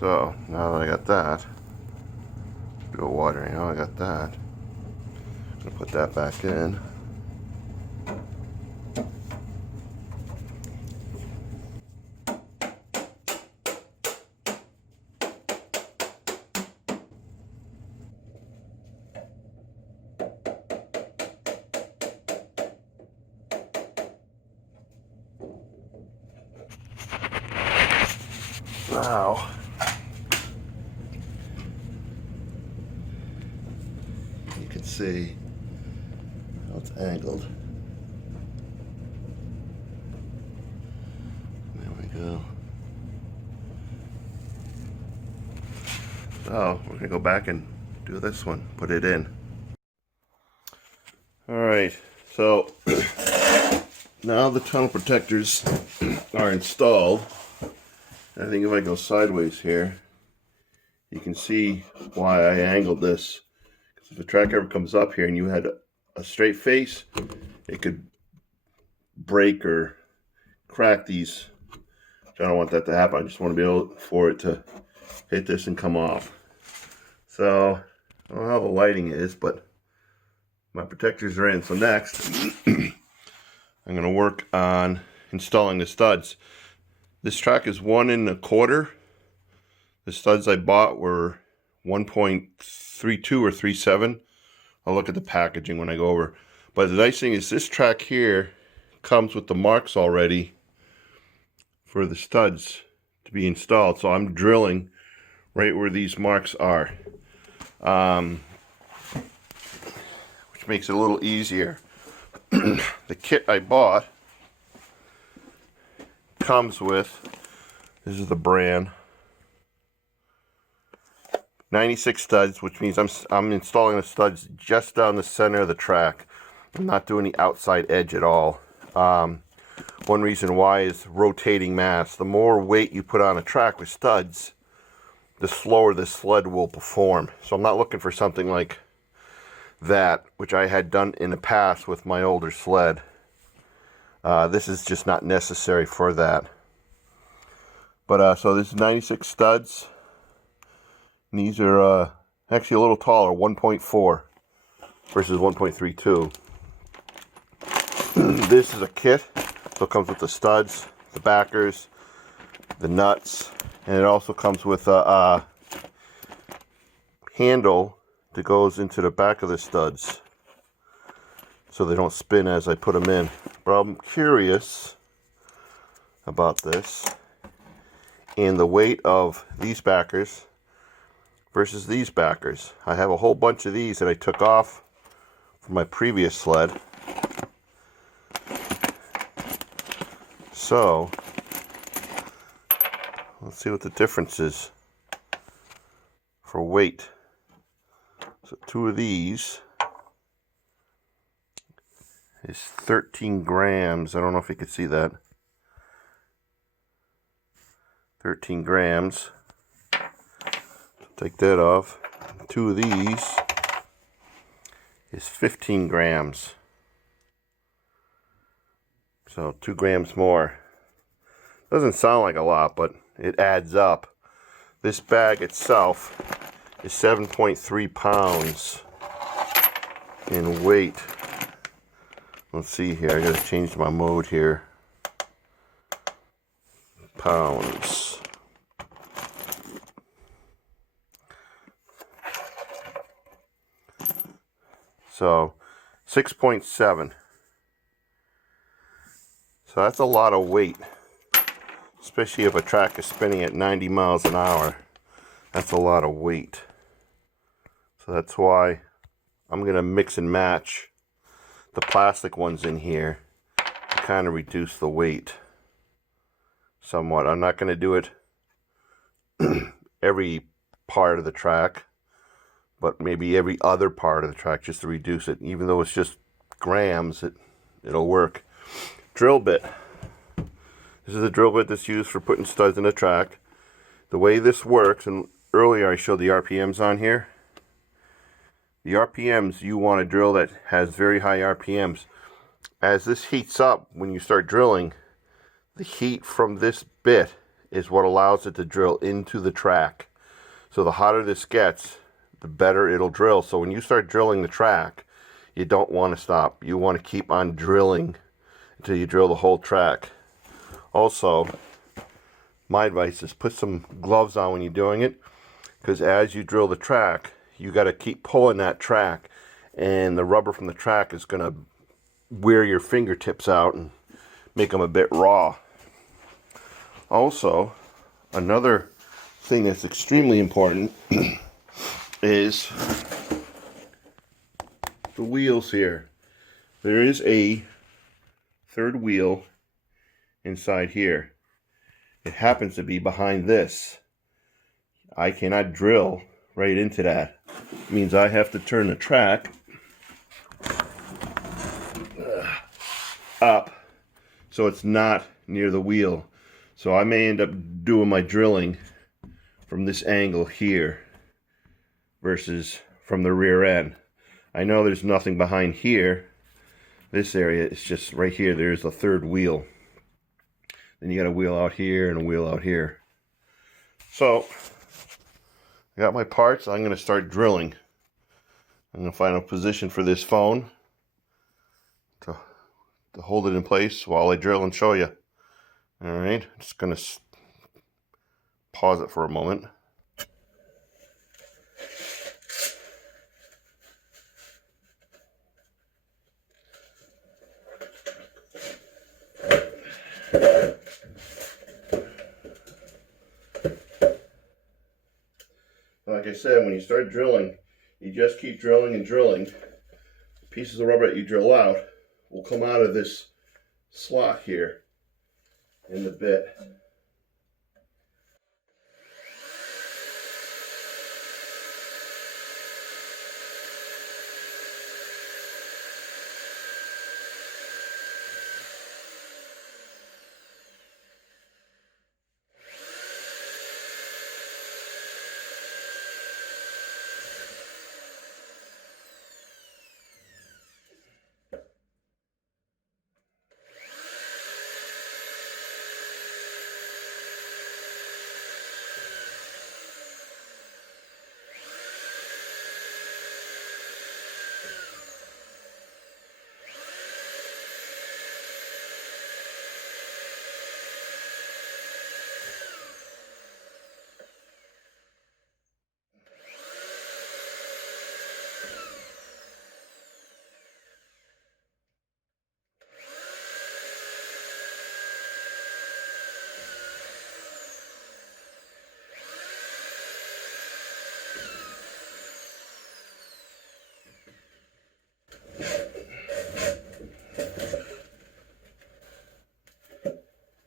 So now that I got that, do a watering. Now I got that. I'm gonna put that back in. Now, you can see how it's angled. There we go. So, we're going to go back and do this one, put it in. Alright, so now the tunnel protectors are installed. I think if I go sideways here, you can see why I angled this. Because if the track ever comes up here and you had a straight face, it could break or crack these. I don't want that to happen. I just want to be able for it to hit this and come off. So, I don't know how the lighting is, but my protectors are in. So next, I'm going to work on installing the studs. This track is 1 1/4. The studs I bought were 1.32 or 3.7. I'll look at the packaging when I go over. But the nice thing is this track here comes with the marks already for the studs to be installed. So I'm drilling right where these marks are, which makes it a little easier. The kit I bought comes with, this is the brand, 96 studs, which means I'm installing the studs just down the center of the track. I'm not doing the outside edge at all. One reason why is rotating mass. The more weight you put on a track with studs, the slower the sled will perform. So I'm not looking for something like that, which I had done in the past with my older sled. This is just not necessary for that. But so this is 96 studs. And these are actually a little taller, 1.4 versus 1.32. This is a kit, so it comes with the studs, the backers, the nuts, and it also comes with a handle that goes into the back of the studs so they don't spin as I put them in. But I'm curious about this and the weight of these backers versus these backers. I have a whole bunch of these that I took off from my previous sled. So, let's see what the difference is for weight. So 2 of these is 13 grams. I don't know if you can see that. 13 grams. Take that off. 2 of these is 15 grams. So 2 grams more. Doesn't sound like a lot, but it adds up. This bag itself is 7.3 pounds in weight. Let's see here. I gotta change my mode here. Pounds. So 6.7. So that's a lot of weight, especially if a track is spinning at 90 miles an hour. That's a lot of weight. So that's why I'm going to mix and match the plastic ones in here to kind of reduce the weight somewhat. I'm not going to do it every part of the track, but maybe every other part of the track just to reduce it. Even though it's just grams, it'll work. Drill bit. This is a drill bit that's used for putting studs in a track. The way this works, and earlier I showed the RPMs on here. The RPMs, you want a drill that has very high RPMs. As this heats up, when you start drilling, the heat from this bit is what allows it to drill into the track. So the hotter this gets, the better it'll drill. So when you start drilling the track, you don't want to stop. You want to keep on drilling until you drill the whole track. Also, my advice is put some gloves on when you're doing it, because as you drill the track, you got to keep pulling that track, and the rubber from the track is going to wear your fingertips out and make them a bit raw. Also, another thing that's extremely important is the wheels here. There is a third wheel inside here. It happens to be behind this. I cannot drill right into that. It means I have to turn the track up so it's not near the wheel. So I may end up doing my drilling from this angle here versus from the rear end. I know there's nothing behind here. This area is just right here. There's a third wheel. Then you got a wheel out here and a wheel out here. So I got my parts. I'm going to start drilling. I'm going to find a position for this phone to hold it in place while I drill and show you. Alright, just going to pause it for a moment. Like I said, when you start drilling, you just keep drilling and drilling. Pieces of rubber that you drill out will come out of this slot here in the bit.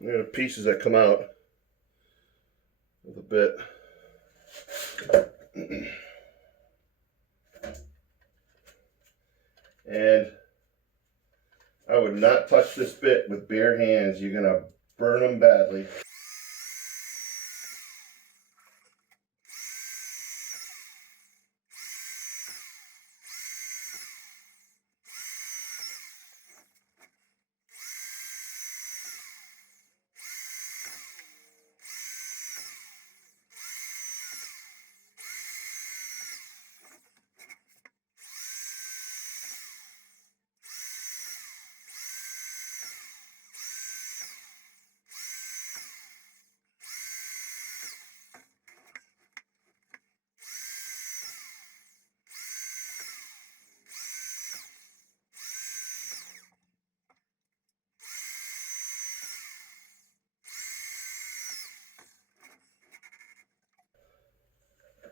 There are pieces that come out with a bit. And I would not touch this bit with bare hands. You're going to burn them badly.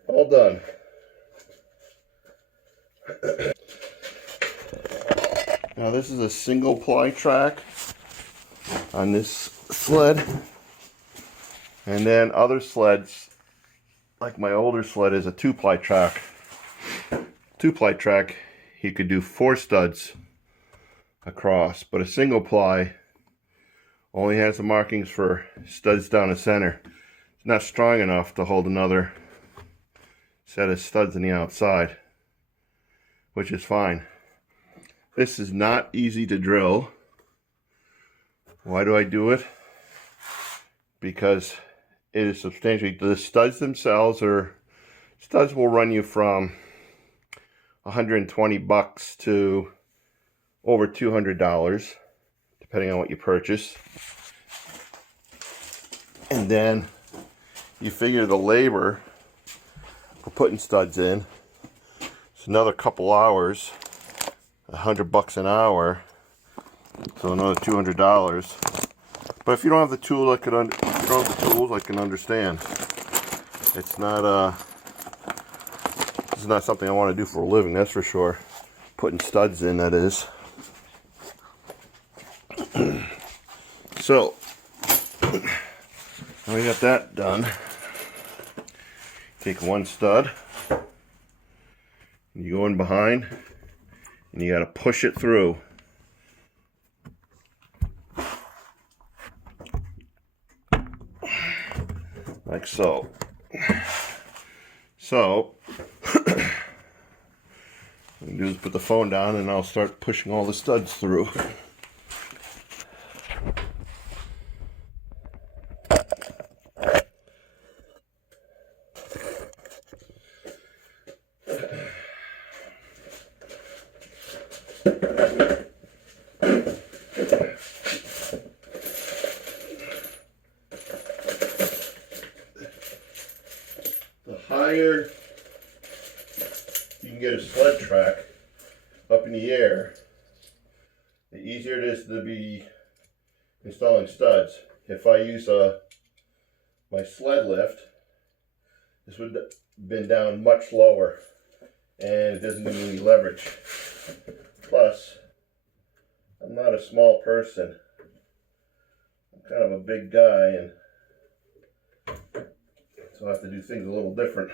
All done. Now this is a single ply track on this sled, and then other sleds, like my older sled, is a 2-ply track. 2-ply track, you could do 4 studs across, but a single ply only has the markings for studs down the center. It's not strong enough to hold another set of studs on the outside, which is fine. This is not easy to drill. Why do I do it? Because it is substantially, the studs themselves studs will run you from $120 to over $200, depending on what you purchase. And then you figure the labor for putting studs in, it's another couple hours, $100 an hour, so another $200. But if you don't have the tool, I can understand. It's not this is not something I want to do for a living, that's for sure. Putting studs in, that is. So now we got that done. Take one stud, you go in behind, and you got to push it through. Like so. So, what I'm do is put the phone down and I'll start pushing all the studs through. The higher you can get a sled track up in the air, the easier it is to be installing studs. If I use my sled lift, this would have been down much lower and it doesn't give me any leverage. Plus, I'm not a small person. I'm kind of a big guy, and so I have to do things a little different.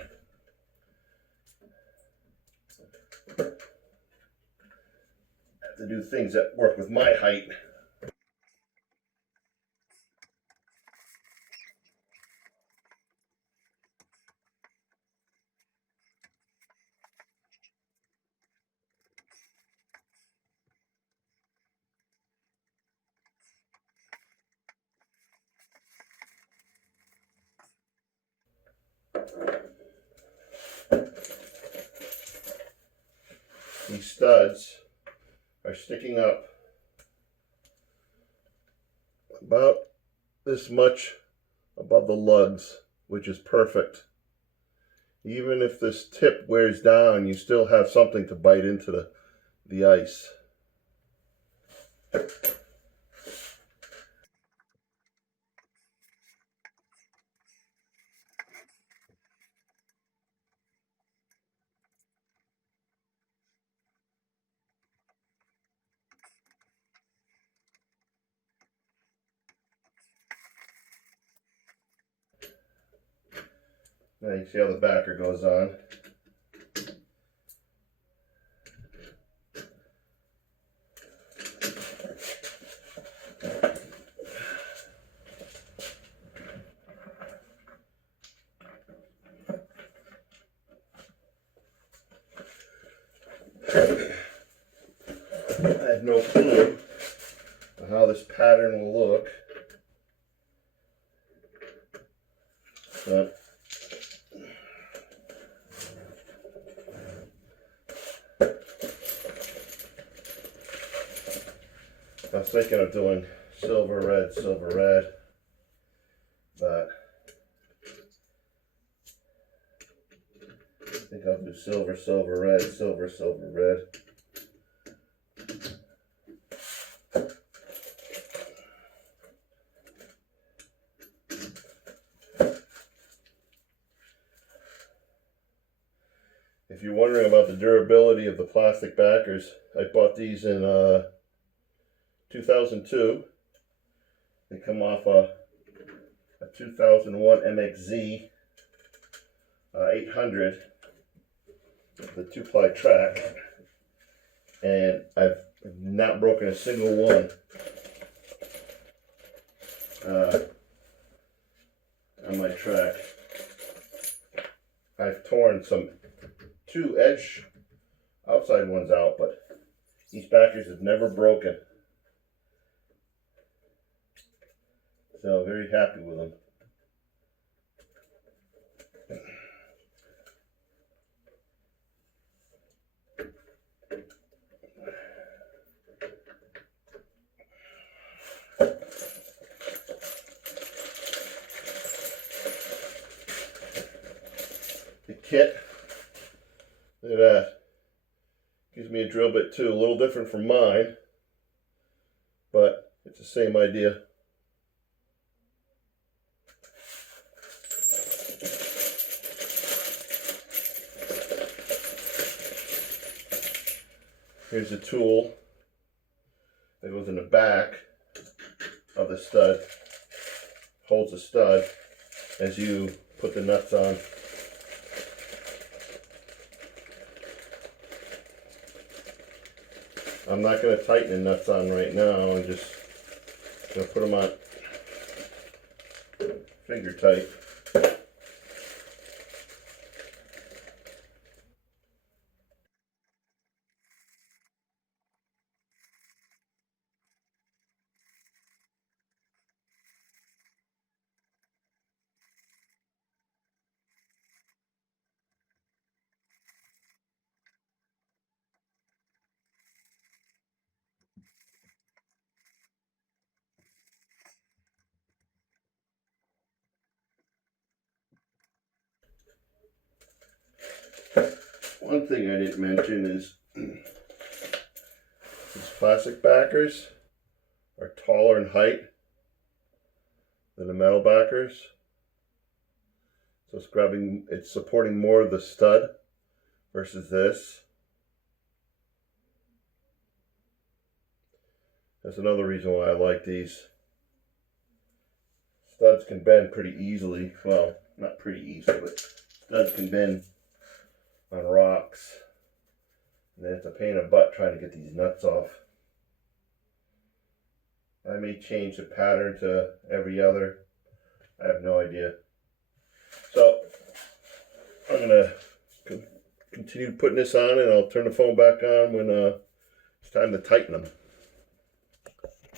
I have to do things that work with my height. These studs are sticking up about this much above the lugs, which is perfect. Even if this tip wears down, you still have something to bite into the ice. Now you see how the backer goes on. I have no clue on how this pattern will look, but I was thinking of doing silver red, but I think I'll do silver red, silver red. If you're wondering about the durability of the plastic backers, I bought these in 2002. They come off a 2001 MXZ 800, the 2-ply track, and I've not broken a single one on my track. I've torn two edge outside ones out, but these backers have never broken. So very happy with them. kit. Look at that. Gives me a drill bit too, a little different from mine, but it's the same idea. Here's a tool that goes in the back of the stud, holds the stud as you put the nuts on. I'm not going to tighten the nuts on right now. I'm just going to put them on finger tight. One thing I didn't mention is these plastic backers are taller in height than the metal backers. So it's supporting more of the stud versus this. That's another reason why I like these. Studs can bend pretty easily. Well, not pretty easily, but studs can bend on rocks. And then it's a pain in the butt trying to get these nuts off. I may change the pattern to every other. I have no idea. So I'm going to continue putting this on, and I'll turn the phone back on when it's time to tighten them.